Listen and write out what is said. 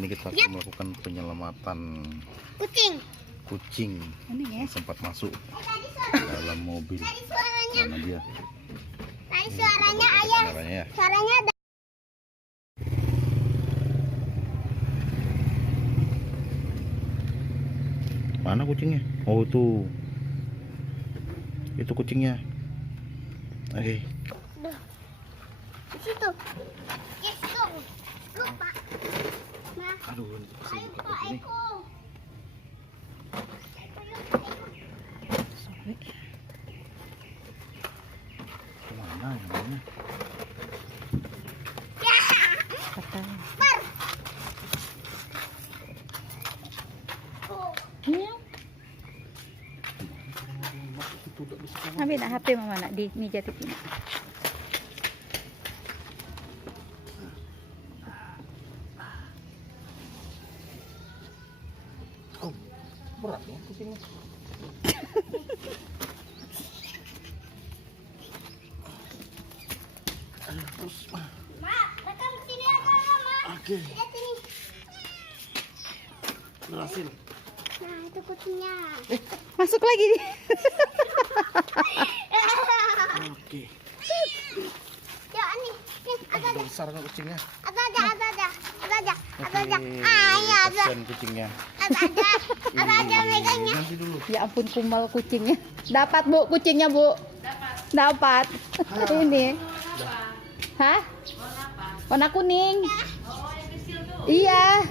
ini kita akan melakukan penyelamatan kucing yang sempat masuk dalam mobil. Mana dia? Tadi suaranya ayah. Ya. Suaranya ada. Mana kucingnya? Oh tuh, itu kucingnya. Oke. Di situ. Yes, tuh. Lupa. Nah, Aduh, ayo Pak Eko. Kemana yang Ya. Par. Ambil nak HP mama nak di meja TV nak. Oh, berat ya kucingnya. Terus, Mak, rekam sini aja ya, Mak. oke, Lihat ini. berhasil. Nah, itu kucingnya. Masuk lagi nih. Oke, Ya, ini. Ada udah besar kan kucingnya. Ada. Iya, ada. Kasihan kucingnya. Ada megangnya. Nanti dulu. Ya ampun kumal kucingnya. Dapat Bu kucingnya Bu. Dapat. Ini. Hah? Warna kuning. Iya.